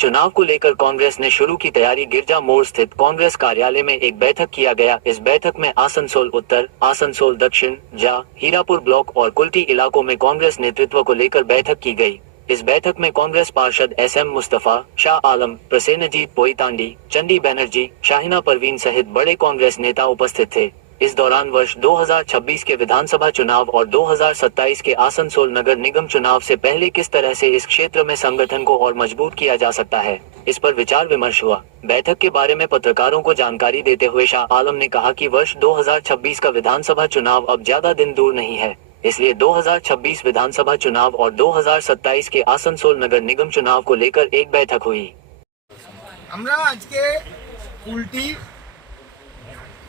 चुनाव को लेकर कांग्रेस ने शुरू की तैयारी। गिरजा मोड़ स्थित कांग्रेस कार्यालय में एक बैठक किया गया। इस बैठक में आसनसोल उत्तर, आसनसोल दक्षिण, हीरापुर ब्लॉक और कुल्टी इलाकों में कांग्रेस नेतृत्व को लेकर बैठक की गई। इस बैठक में कांग्रेस पार्षद SM मुस्तफा, शाह आलम, प्रसेनजीत पोईतांडी, चंडी बनर्जी, शाहिना परवीन सहित बड़े कांग्रेस नेता उपस्थित थे। इस दौरान वर्ष 2026 के विधानसभा चुनाव और 2027 के आसनसोल नगर निगम चुनाव से पहले किस तरह से इस क्षेत्र में संगठन को और मजबूत किया जा सकता है, इस पर विचार विमर्श हुआ। बैठक के बारे में पत्रकारों को जानकारी देते हुए शाह आलम ने कहा कि वर्ष 2026 का विधानसभा चुनाव अब ज्यादा दिन दूर नहीं है, इसलिए 2026 विधानसभा चुनाव और 2027 के आसनसोल नगर निगम चुनाव को लेकर एक बैठक हुई। আমরা আজকে কুলটি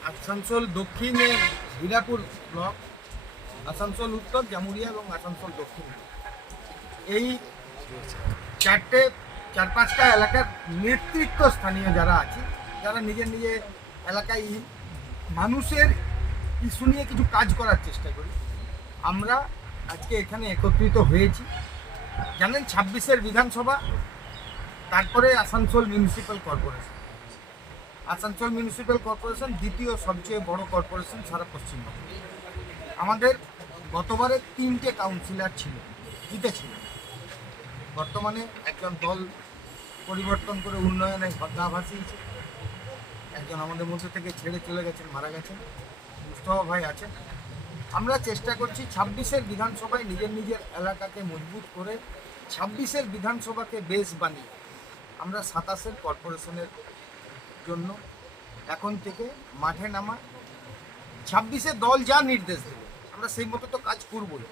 আসানসোল দক্ষিণে হীরাপুর ব্লক, আসানসোল উত্তর জামুরিয়া এবং আসানসোল দক্ষিণ, এই চার পাঁচটা এলাকার নেতৃত্ব স্থানীয় যারা আছে, যারা নিজের নিজের এলাকায় মানুষের ইস্যু নিয়ে কিছু কাজ করার চেষ্টা করি, আমরা আজকে এখানে একত্রিত হয়েছি। জানেন 26-এর বিধানসভা, তারপরে Asansol municipal corporation. Asansol municipal corporation দ্বিতীয় সবচেয়ে বড় কর্পোরেশন সারা পশ্চিমবঙ্গে। আমাদের গতবারে 3টে কাউন্সিলর ছিল, জিতেছিল। বর্তমানে একজন দল পরিবর্তন করে উন্নয়নে গা ভাসিয়েছে, একজন আমাদের মধ্যে থেকে ছেড়ে চলে গেছেন, মারা গেছেন, মুস্তফা ভাই আছেন। আমরা চেষ্টা করছি 26-এর বিধানসভায় নিজের নিজের এলাকাকে মজবুত করে 26-এর বিধানসভাকে বেস বানিয়ে আমরা 27-এর কর্পোরেশনের জন্য এখন থেকে মাঠে নামা, 26-এ দল যা নির্দেশ দেবে আমরা সেই মতো তো কাজ করবই।